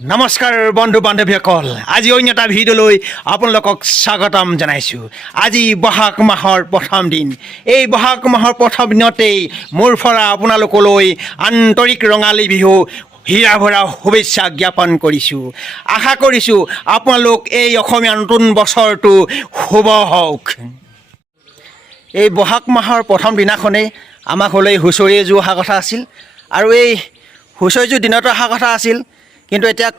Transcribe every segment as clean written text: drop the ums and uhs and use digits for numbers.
নমস্কাৰ বন্ধু বান্ধৱীসকল, আজি অন্য এটা ভিডিঅ'লৈ আপোনালোকক স্বাগতম জনাইছোঁ। আজি বহাগ মাহৰ প্ৰথম দিন। এই বহাগ মাহৰ প্ৰথম দিনতেই মোৰ পৰা আপোনালোকলৈ আন্তৰিক ৰঙালী বিহু হীৰা ভৰা শুভেচ্ছা জ্ঞাপন কৰিছোঁ। আশা কৰিছোঁ আপোনালোক এই অসমীয়া নতুন বছৰটো শুভ হওক। এই বহাগ মাহৰ প্ৰথম দিনাখনেই আমাৰ ঘৰলৈ হুঁচৰি এযোৰ অহা কথা আছিল আৰু এই হুঁচৰিযোৰ দিনতো অহা কথা আছিল, কিন্তু এতিয়া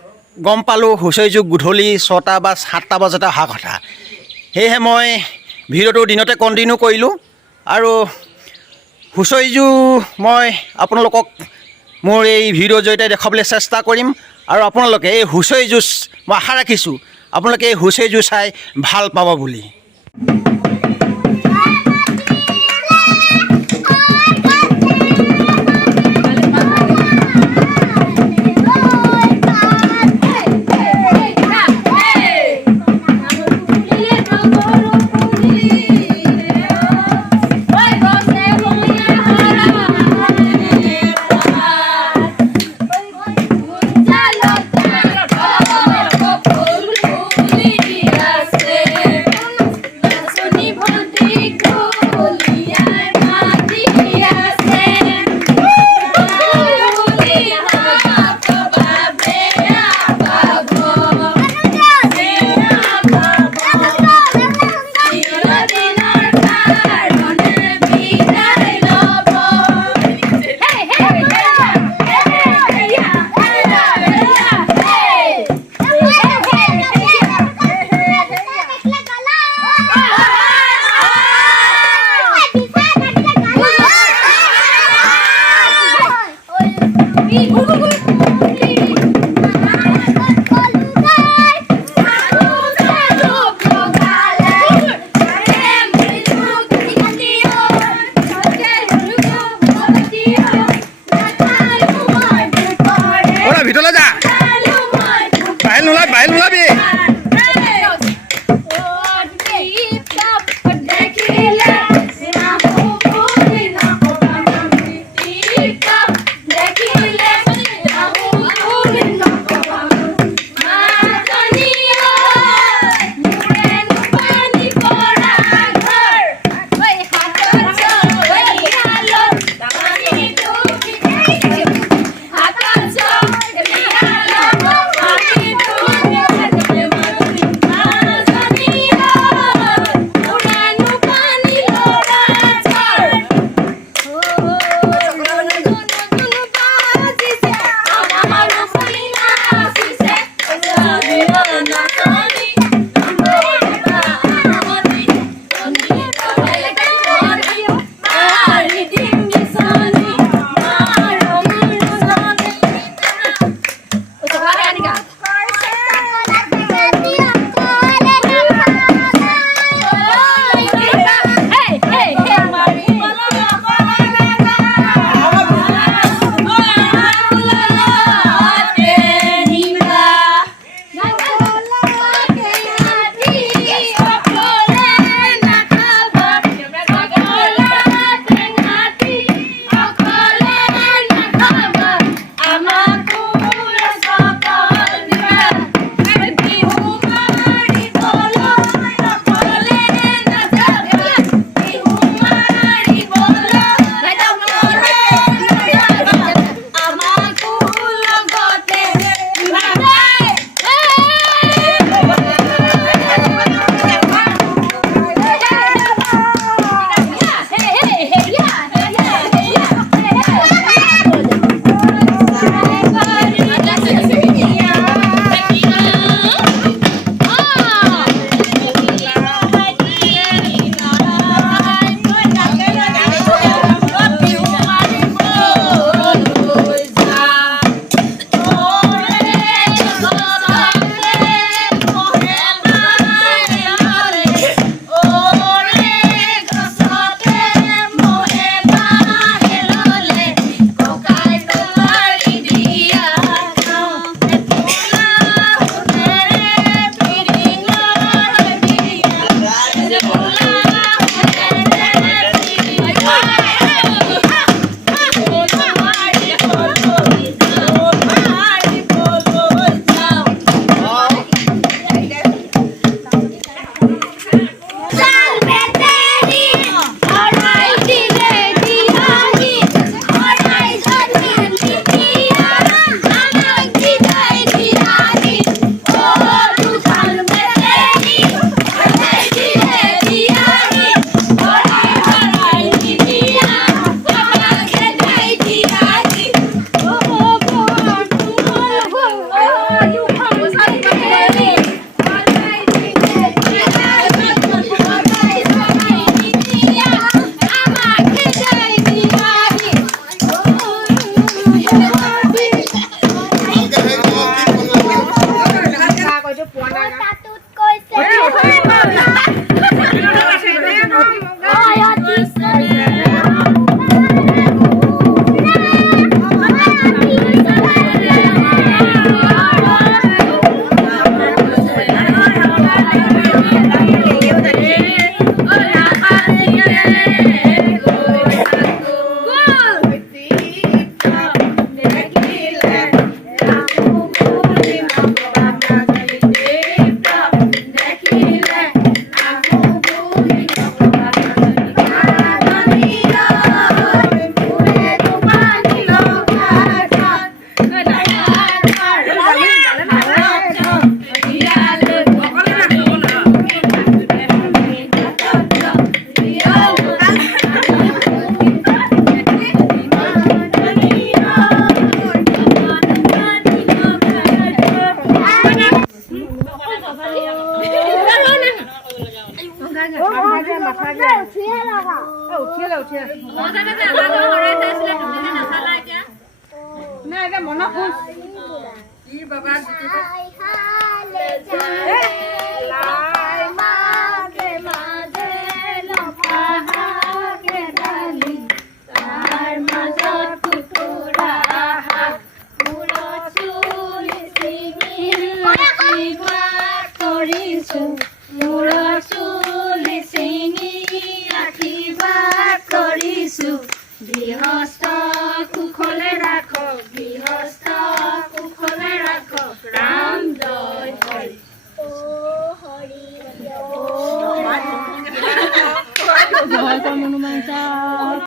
গম পালোঁ হুঁচৰিযোৰ গধূলি 6টা বা 7টা বজাতে অহা কথা। সেয়েহে মই ভিডিঅ'টো দিনতে কণ্টিনিউ কৰিলোঁ আৰু হুঁচৰিযোৰ মই আপোনালোকক মোৰ এই ভিডিঅ'ৰ জৰিয়তে দেখাবলৈ চেষ্টা কৰিম আৰু আপোনালোকে এই হুঁচৰিযোৰ মই আশা ৰাখিছোঁ আপোনালোকে এই হুঁচৰিযোৰ চাই ভাল পাব বুলি। নালাগে উঠিয়ে লগাও উঠিয়ে নাই এতিয়া মনত ভুল হাই হালে যায়